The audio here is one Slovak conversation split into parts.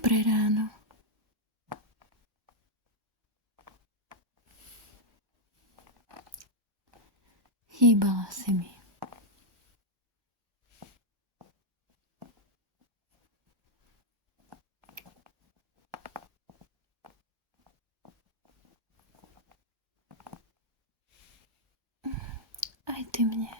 Dobré ráno. Chýbala si mi. Aj ty mne.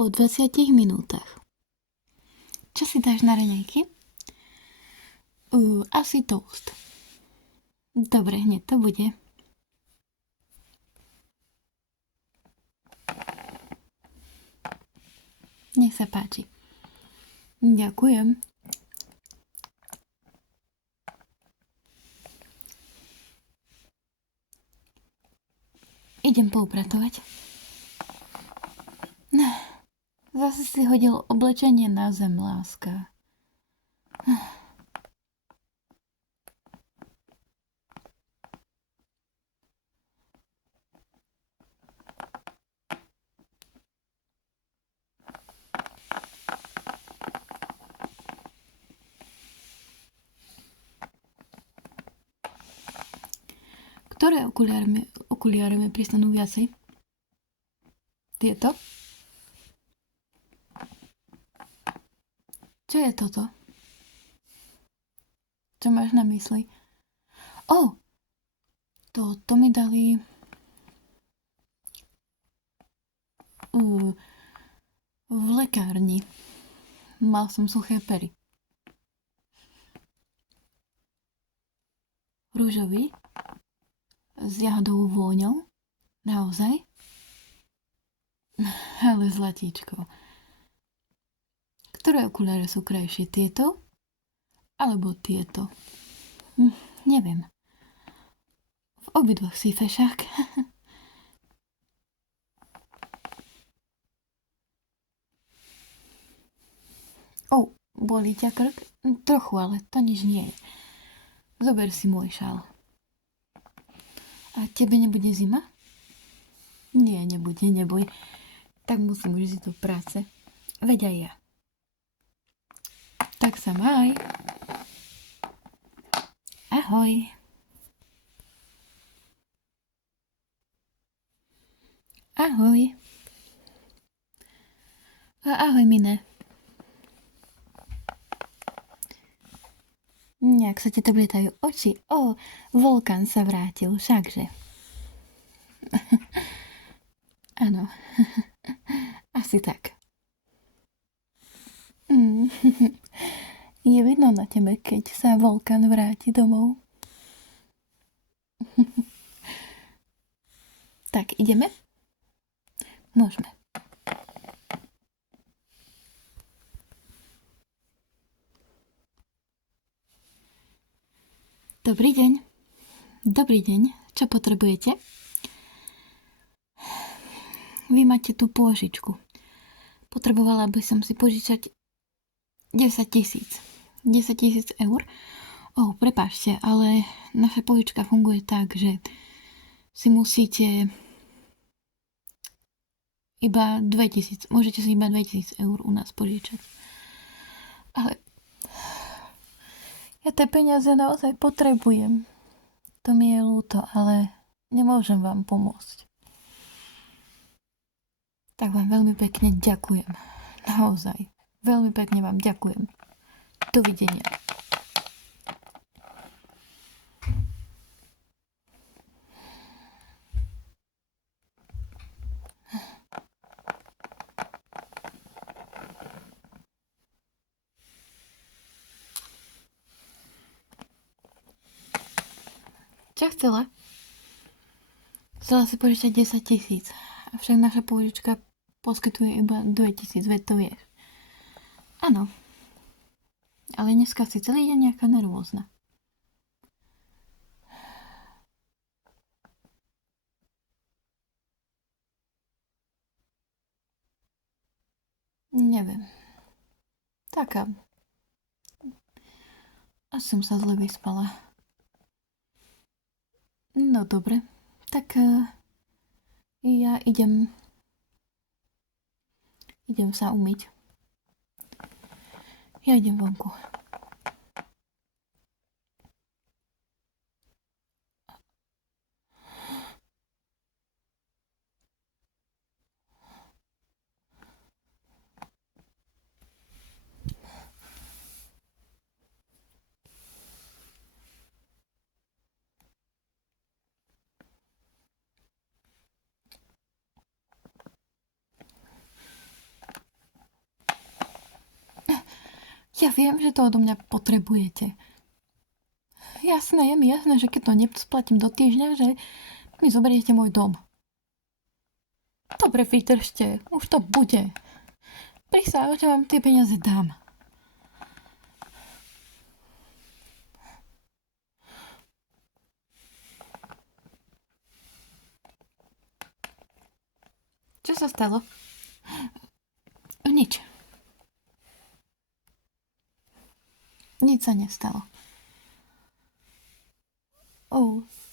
Po 20 minútach. Čo si dáš na raňajky? Asi toast. Dobre, hneď to bude. Nech sa páči. Ďakujem. Idem poupratovať. Zase si hodil oblečenie na zem, láska. Ktoré okuliare mi pristanú viacej? Tieto? Čo je toto? Čo máš na mysli? To mi dali v lekárni. Mal som suché pery. Rúžový? S jahodovou vôňou? Naozaj? Ale zlatíčko. Ktoré okuliare sú krajšie? Tieto? Alebo tieto? Neviem. V obidvoch si fešák. Bolí ťa krk? Trochu, ale to nič nie je. Zober si môj šál. A tebe nebude zima? Nie, nebude, neboj. Tak musím už ísť do práce. Veď aj ja. Tak sa maj. Ahoj. Ahoj. Ahoj, Mine. Nejak sa ti to blietajú oči. Vulkán sa vrátil, všakže. Áno. Asi tak. Je vidno na tebe, keď sa vulkán vráti domov. Tak, ideme? Môžeme. Dobrý deň. Dobrý deň. Čo potrebujete? Vy máte tú pôžičku. Potrebovala by som si požičať 10 000 eur. Prepáčte, ale naša požička funguje tak, že si musíte iba 2000, môžete si iba 2000 eur u nás požičať. Ale ja tie peniaze naozaj potrebujem. To mi je ľúto, ale nemôžem vám pomôcť. Tak vám veľmi pekne ďakujem. Naozaj. Veľmi pekne vám ďakujem. Dovidenia. Čo chcela? Chcela si požičať 10 000. Avšak naša pôžička poskytuje iba 2000, veď to vieš. Áno. Ale dneska si celý deň nejaká nervózna. taká. Až som sa zle vyspala. No dobre, tak ja idem sa umyť. Ja idem vonku. Ja viem, že to odo mňa potrebujete. Jasné, je mi jasné, že keď to nesplatím do týždňa, že mi zoberiete môj dom. Dobre, vydržte, už to bude. Prisahám, že vám tie peniaze dám. Čo sa stalo? Nič. Nič sa nestalo.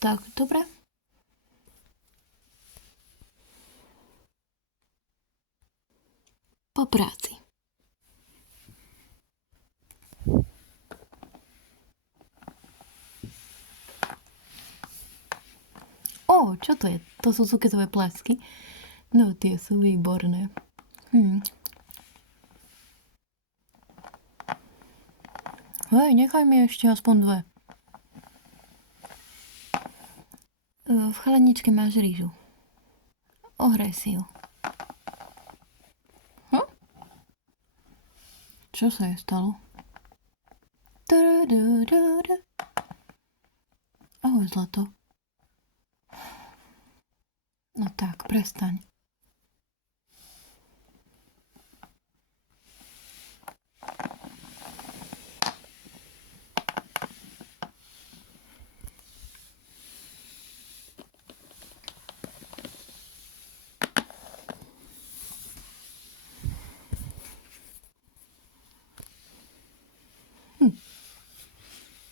Tak, dobre. Po práci. Čo to je? To sú cuketové plasky? No, tie sú výborné. Hej, nechaj mi ešte aspoň 2. V chladničke máš rýžu. Ohraj si ju. Čo sa jej stalo? Ahoj, zlato. No tak, prestaň.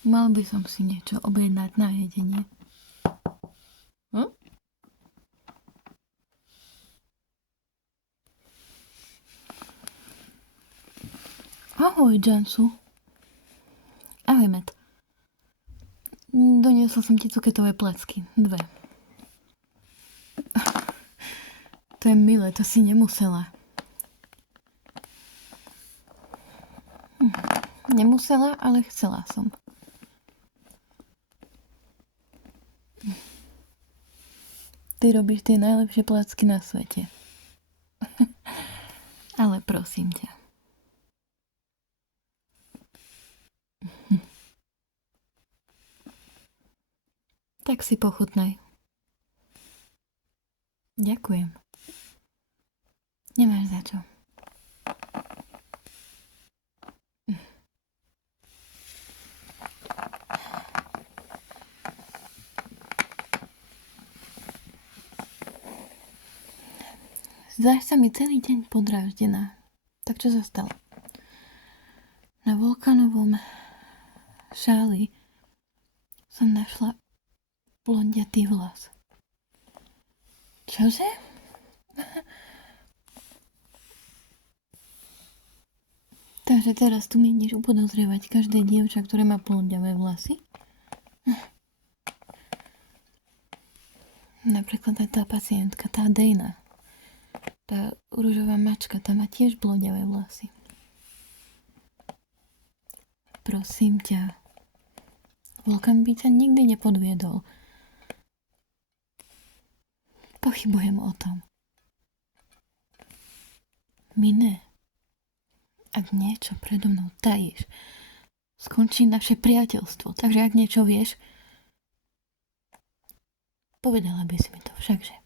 Mal by som si niečo objednať na jedenie. Ahoj, Jansu. Ahoj, Matt. Doniesol som ti cuketové placky. 2. To je milé, to si nemusela. Nemusela, ale chcela som. Ty robíš tie najlepšie placky na svete. Ale prosím ťa. Tak si pochutnaj. Ďakujem. Nemáš za čo. Zdáš sa mi celý deň podráždená. Tak čo sa stalo? Na vulkanovom šáli som našla blondiatý vlas. Čože? Takže teraz tu mieniš upodozrievať každé dievča, ktoré má blondiavé vlasy? Napríklad aj tá pacientka, tá Dana. Tá ružová mačka, tá má tiež blondiavé vlasy. Prosím ťa. Vulkan by ťa nikdy nepodviedol. Pochybujem o tom. Mine, ak niečo predo mnou tajíš, skončí naše priateľstvo. Takže ak niečo vieš, povedala by si mi to všakže.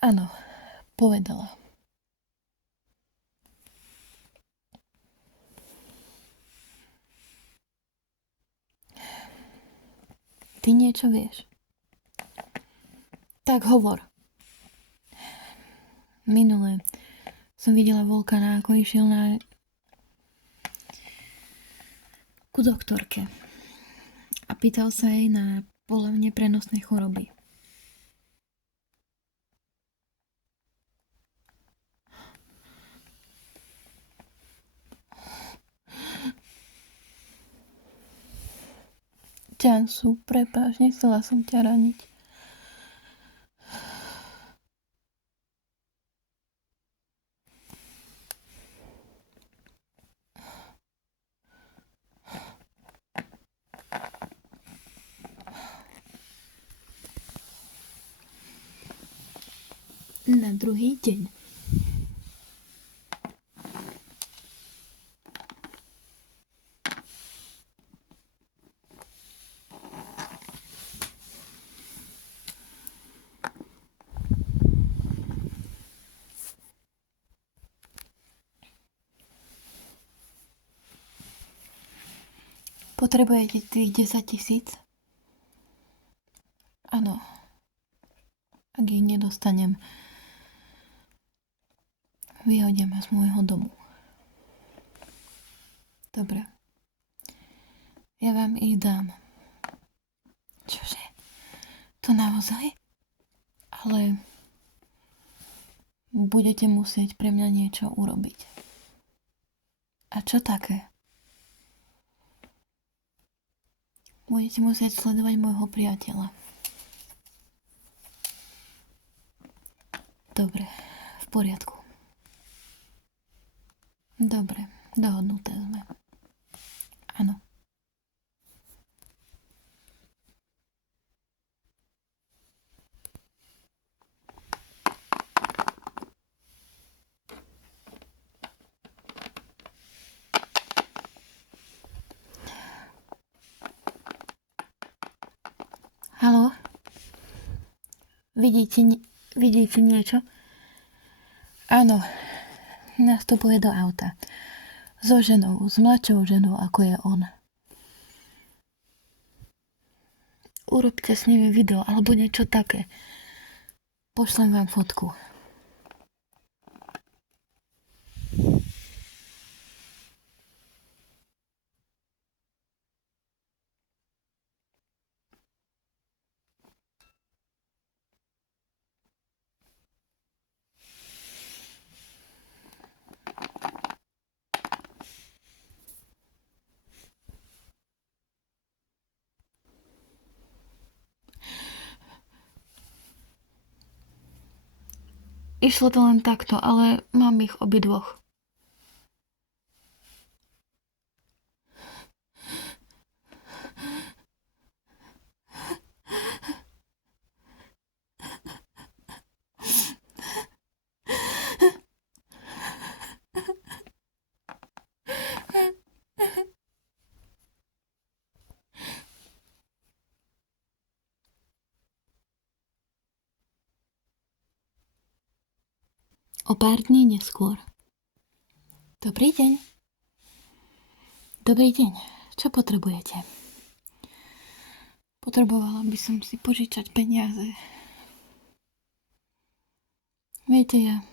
Áno, povedala. Ty niečo vieš? Tak hovor. Minule som videla Volkana, ako išiel ku doktorke a pýtal sa jej na podľa mňa prenosné choroby. Čansu, prepáč, nechcela som ťa raniť. Na druhý deň. Potrebujete tých 10 000? Áno. Ak ich nedostanem, vyhodia ma z môjho domu. Dobre. Ja vám ich dám. Čože? To naozaj? Ale budete musieť pre mňa niečo urobiť. A čo také? Budete musieť sledovať môjho priateľa. Dobre, v poriadku. Dobre, dohodnuté sme. Áno. Haló? Vidíte niečo? Áno, nastupuje do auta. So ženou, s mladšou ženou, ako je on. Urobte s nimi video, alebo niečo také. Pošlem vám fotku. Išlo to len takto, ale mám ich obidvoch. O pár dní neskôr. Dobrý deň. Dobrý deň. Čo potrebujete? Potrebovala by som si požičať peniaze. Viete, ja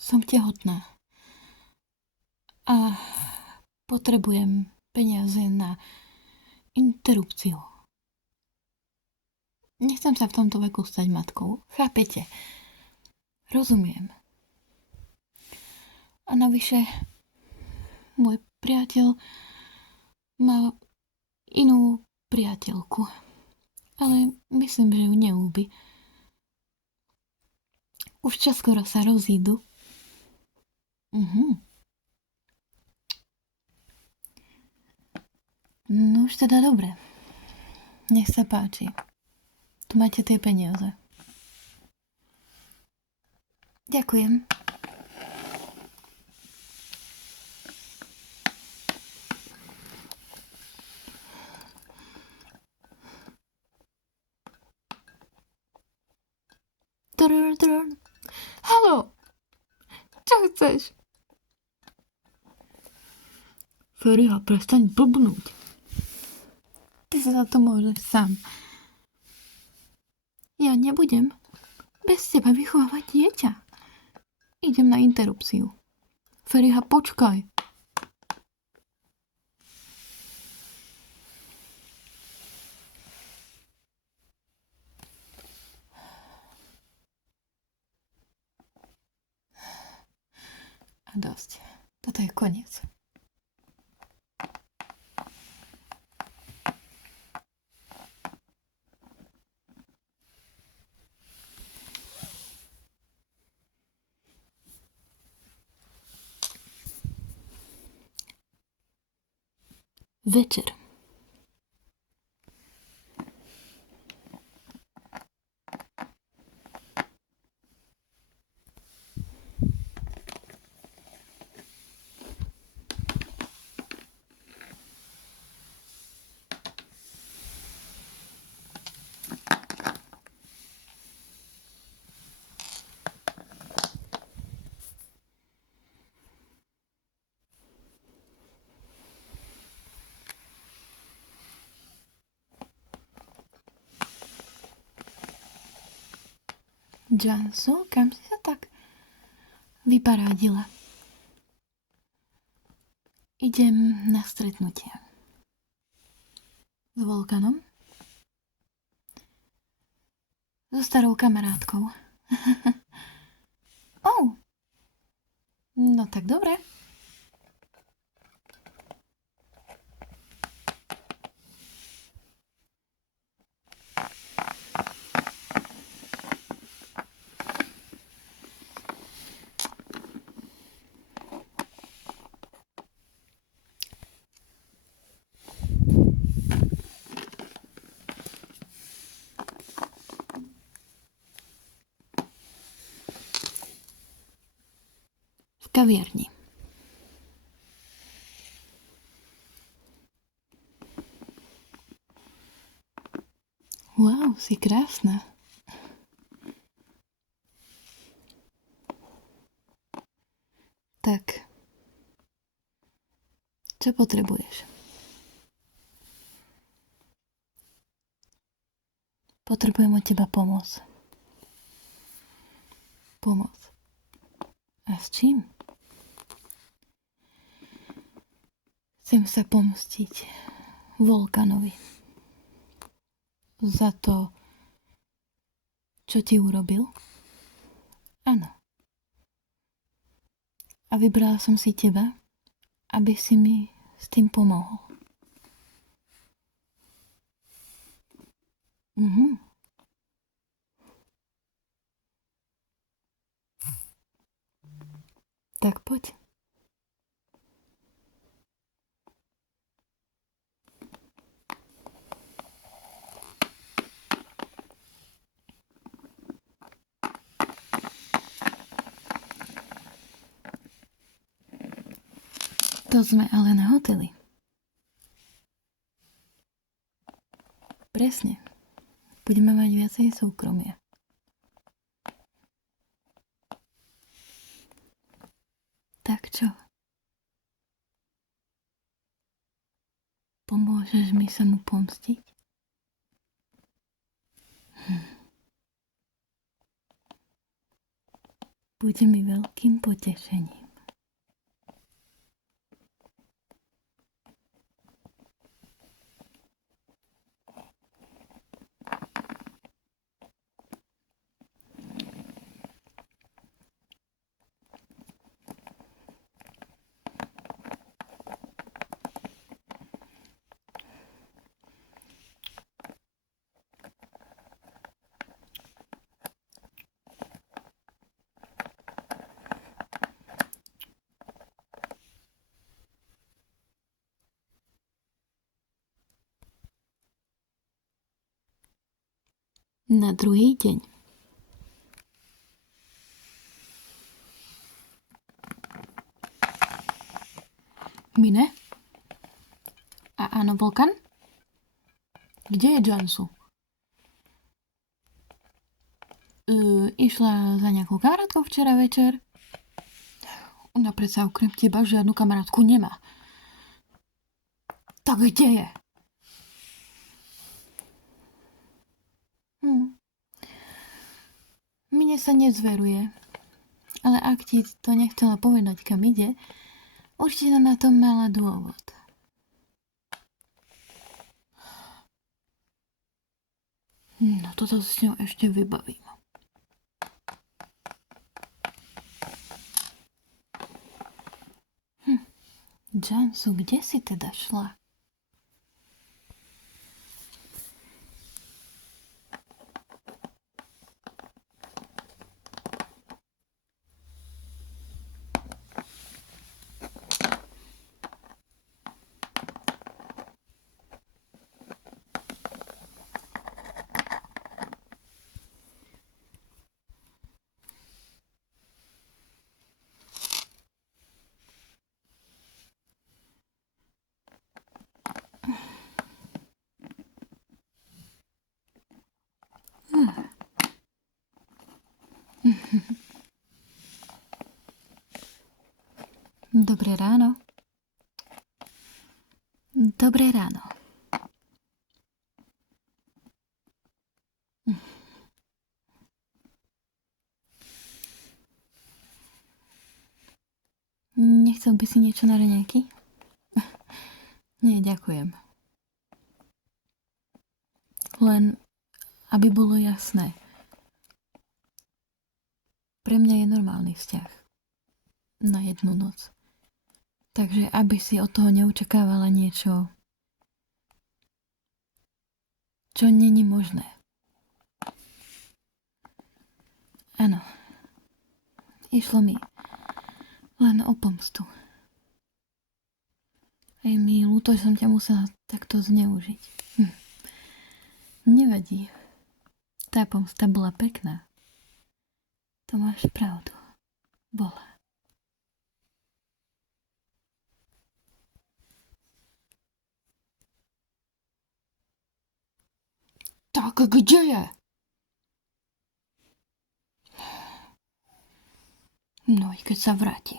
som tehotná. A potrebujem peniaze na interrupciu. Nechcem sa v tomto veku stať matkou. Chápete? Rozumiem. A navyše, môj priateľ má inú priateľku. Ale myslím, že ju neúbi. Už čoskoro sa rozídu. No už teda dobre. Nech sa páči. Tu máte tie peniaze. Ďakujem. Haló! Čo chceš? Feriha, prestaň blbnúť. Ty sa za to môžeš sám. Ja nebudem bez teba vychovávať dieťa. Idem na interrupciu. Feriha, počkaj. A dosť. Toto je koniec. Večer. Jansu, kam si sa tak vyparádila? Idem na stretnutie. S Volkanom? So starou kamarátkou. Oh. No tak dobre. V kaviarni. Wow, si krásna. Tak, čo potrebuješ? Potrebujem od teba pomoc. Pomoc. A s čím? Chcem sa pomstiť Volkanovi za to, čo ti urobil. Áno. A vybrala som si teba, aby si mi s tým pomohol. Tak poď. To sme ale na hoteli. Presne. Budeme mať viacej súkromia. Tak čo? Pomôžeš mi sa mu pomstiť? Bude mi veľkým potešením. Na druhý deň. Mine? A áno, Volkan? Kde je Jansu? Išla za nejakou kamarátkou včera večer. Ona predsa okrem teba žiadnu kamarátku nemá. Tak kde je? Mne sa nezveruje. Ale ak ti to nechcela povedať, kam ide, určite na to mala dôvod. No, toto s ňou ešte vybavím. Jansu, kde si teda šla? Dobré ráno. Dobré ráno. Nechcel by si niečo na raňajky? Nie, ďakujem. Len, aby bolo jasné. Pre mňa je normálny vzťah. Na jednu noc. Takže aby si od toho neočakávala niečo, čo není možné. Áno. Išlo mi len o pomstu. Je mi ľúto, že som ťa musela takto zneužiť. Nevadí. Tá pomsta bola pekná. To máš pravdu. Bola. Tak kde je? No i keď sa vráti.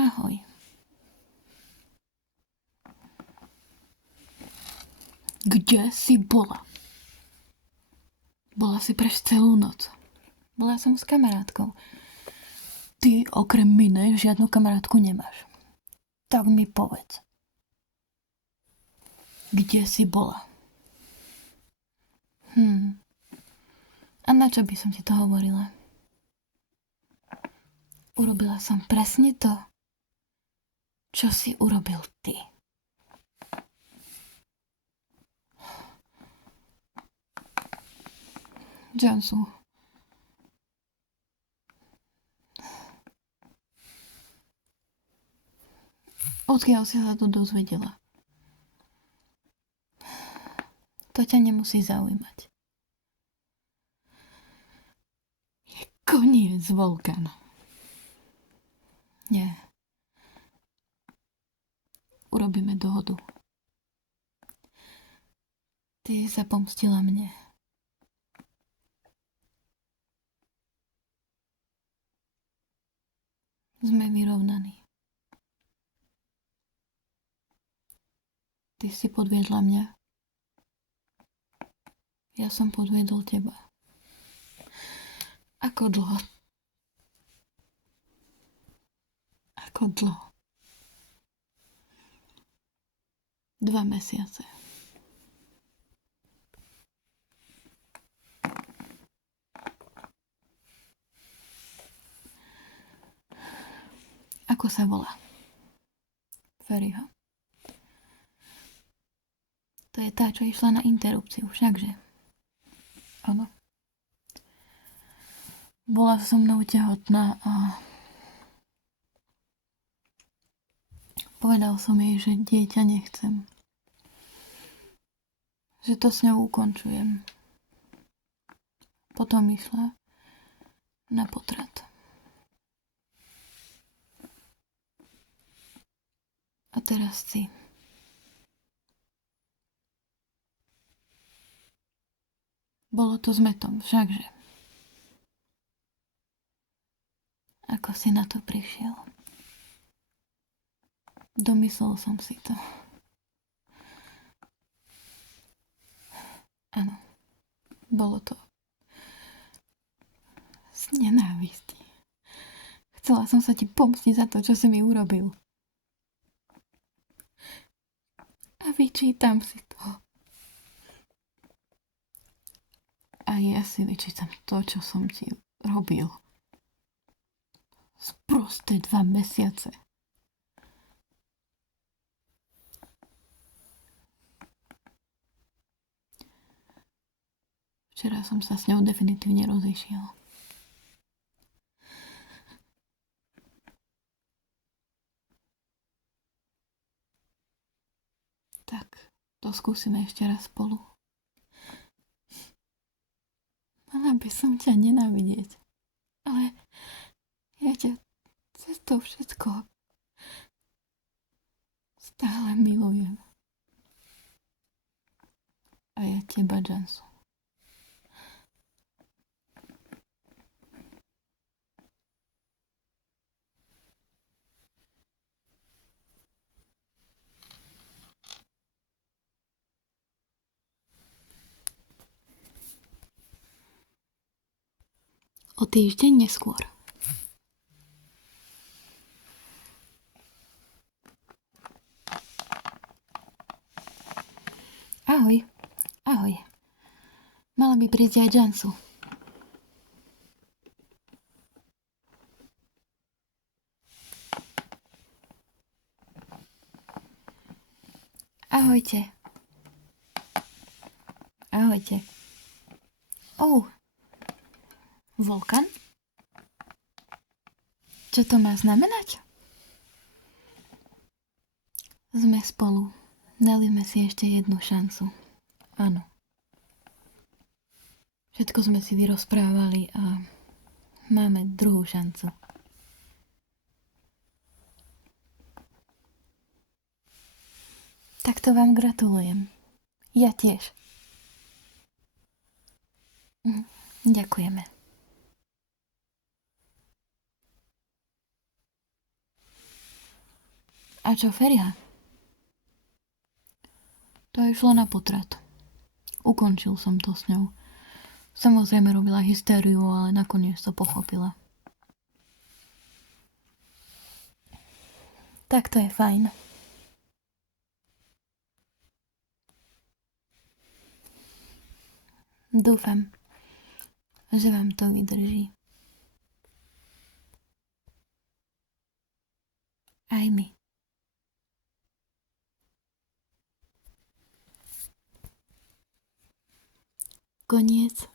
Ahoj. Kde si bola? Bola si preč celú noc. Bola som s kamarátkou. Ty okrem mine žiadnu kamarátku nemáš. Tak mi povedz. Kde si bola? A na čo by som ti to hovorila? Urobila som presne to, čo si urobil ty. Jansu. Odkiaľ si sa to dozvedela? To ťa nemusí zaujímať. Je koniec, Volkan. Nie. Urobíme dohodu. Ty sa pomstila mne. Sme vyrovnaní. Ty si podviedla mňa. Ja som podviedol teba. Ako dlho? Ako dlho? 2 mesiace. Ako sa volá? Feriho. To je tá, čo išla na interrupciu, všakže. Áno. Bola so mnou tehotná a povedal som jej, že dieťa nechcem. Že to s ňou ukončujem. Potom išla na potrat. A teraz si. Bolo to s metom, všakže. ako si na to prišiel. Domyslel som si to. Áno, bolo to z nenávisti. Chcela som sa ti pomstiť za to, čo si mi urobil. A vyčítam si to. A ja si vyčítam to, čo som ti robil. Sprosté 2 mesiace. Včera som sa s ňou definitívne rozišiel. Tak, to skúsime ešte raz spolu. Mala by som ťa nenávidieť. Ale ja ťa cez to všetko stále milujem. A ja teba, Jansu. O týždeň neskôr. Ahoj. Ahoj. Mala by prísť aj Jansu. Ahojte. Ahojte. Vulkan? Čo to má znamenať? Sme spolu. Dali sme si ešte jednu šancu. Áno. Všetko sme si vyrozprávali a máme druhú šancu. Tak to vám gratulujem. Ja tiež. Ďakujeme. A čo Feria? To išlo na potrat. Ukončil som to s ňou. Samozrejme robila hystériu, ale nakoniec to pochopila. Tak to je fajn. Dúfam, že vám to vydrží. Aj my. Koniec.